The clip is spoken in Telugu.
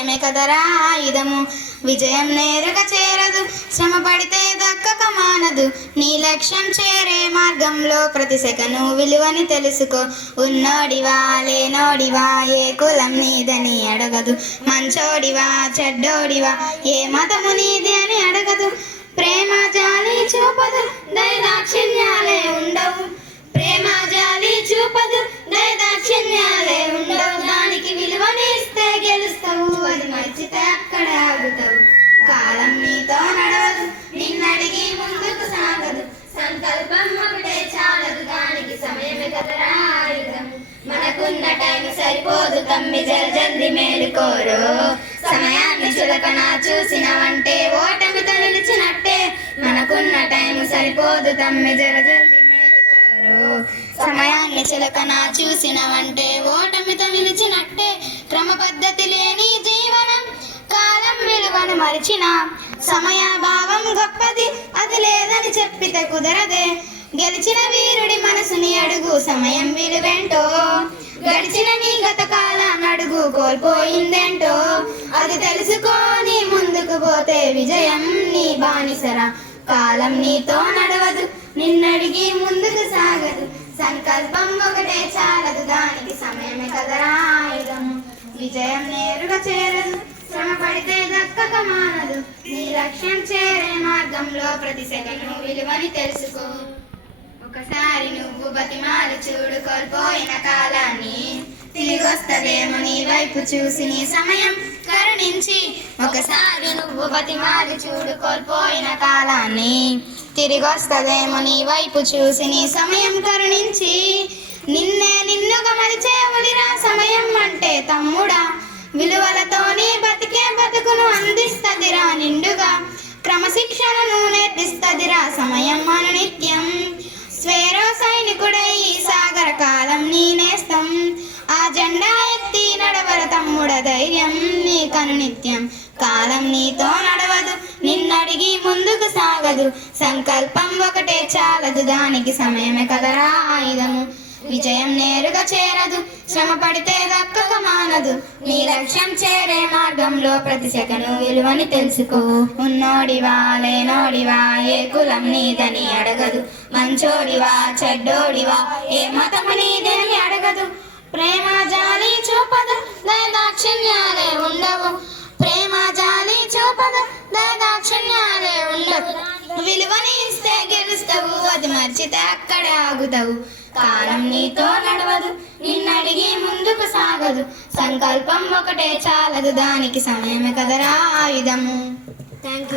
సమయమే కదరా ఆయుధము. విజయం నేరుగా చేరదు, శ్రమ పడితే దక్కక మానదు. నీ లక్ష్యం చేరే మార్గంలో ప్రతి సెకను విలువని తెలుసుకో. ఉన్నోడివా లేనోడివా ఏ కులం నీదని అడగదు. మంచోడివా చెడ్డోడివా ఏ మతము నీది అని అడగదు. ప్రేమ జాలి చూపదు, దయదాక్షిణ్యాలే ఉండవు. ప్రేమ జాలి చూపదు, దయదాక్షిణ్యాలే ఉండవు. దానికి విలువనిస్తే గెలుస్తావు, అది మర్చితే అక్కడ ఆగుతావు. కాలం నీతో నడవదు, నిన్నడిగి ముందుకు సాగదు. సంకల్పం ఒకటే చాలదు, దానికి సమయమే కదరా ఆయుధం. మనకున్న టైం సరిపోదు తమ్మి, జల్ది మేలుకోరు. సమయాన్ని చులకన చూసినవంటే ఓటమితో నిలిచినట్టే. మనకున్న టైం సరిపోదు తమ్మి, జల్ది మేలుకోరు. సమయాన్ని చులకన చూసినవంటే ఓటమితో నిలిచినట్టే. క్రమ పద్ధతి లేని జీవనం, కాలం విలువను మరిచిన. సమయాభావం గొప్పది, అది లేదని చెప్పితే కుదరదే. గెలిచిన వీరుడి మనసుని అడుగు, సమయం విలువేంటో. గడిచిన నీ గత కాలాన్ని అడుగు, కోల్పోయిందేంటో. అది తెలుసుకొని ముందుకు పోతే విజయం నీ బానిసరా. కాలం నీతో నడవదు, నిన్నడిగి ముందుకు సాగదు. సంకల్పం ఒకటే చాలదు, దానికి సమయమే కదరా ఆయుధము. విజయం నేరుగా చేరదు, శ్రమ పడితే దక్కక మానదు. నీ లక్ష్యం చేరే మార్గంలో ప్రతి సెకను విలువని తెలుసుకో. ఒకసారి నువ్వు బతిమాలి చూడు కోల్పోయిన కాలాన్ని, తిరిగొస్తదేమో నీ వైపు చూసి నీ సమయం కరుణించి. ఒకసారి నువ్వు బతిమాలి చూడు కోల్పోయిన కాలాన్ని, తిరిగొస్తదేమో నీ వైపు చూసి నీ సమయం కరుణించి. నిన్నుగా మరిచేవలిరా సమయం అంటే తమ్ముడా. విలువలతోని బతికే బతుకును అందిస్తదిరా నిండుగా. క్రమశిక్షణను నేర్పిస్తదిరా సమయం అనునిత్యం. స్వేరో సైనికుడై సాగర కాలం నీ నేస్తం. ఆ జెండా ఎత్తి నడవర తమ్ముడ ధైర్యం నీ కనునిత్యం. కాలం నీతో నడవదు, నిన్నడిగి ముందుకు సాగదు. సంకల్పం ఒకటే చాలదు, దానికి సమయమే కదరా ఆయుధము. విజయం నేరుగా చేరదు, శ్రమ పడితే దక్కక మానదు. నీ లక్ష్యం చేరే మార్గంలో ప్రతి సెకను విలువని తెలుసుకో. ఉన్నోడివా లేనోడివా ఏ కులం నీదని అడగదు. మంచోడివా చెడ్డోడివా ఏ మతము నీదని అడగదు. ప్రేమ జాలి చూపదు, దయదాక్షిణ్యాలే ఉండవు. ప్రేమ జాలి చూపదు, దయదాక్షిణ్యాలే ఉండవు. విలువని ఇస్తే గెలుస్తావు, అది మర్చితే అక్కడ ఆగుతావు. కాలం నీతో నడవదు, నిన్నడిగి ముందుకు సాగదు. సంకల్పం ఒకటే చాలదు, దానికి సమయమే కదరా ఆయుధము. Thank you.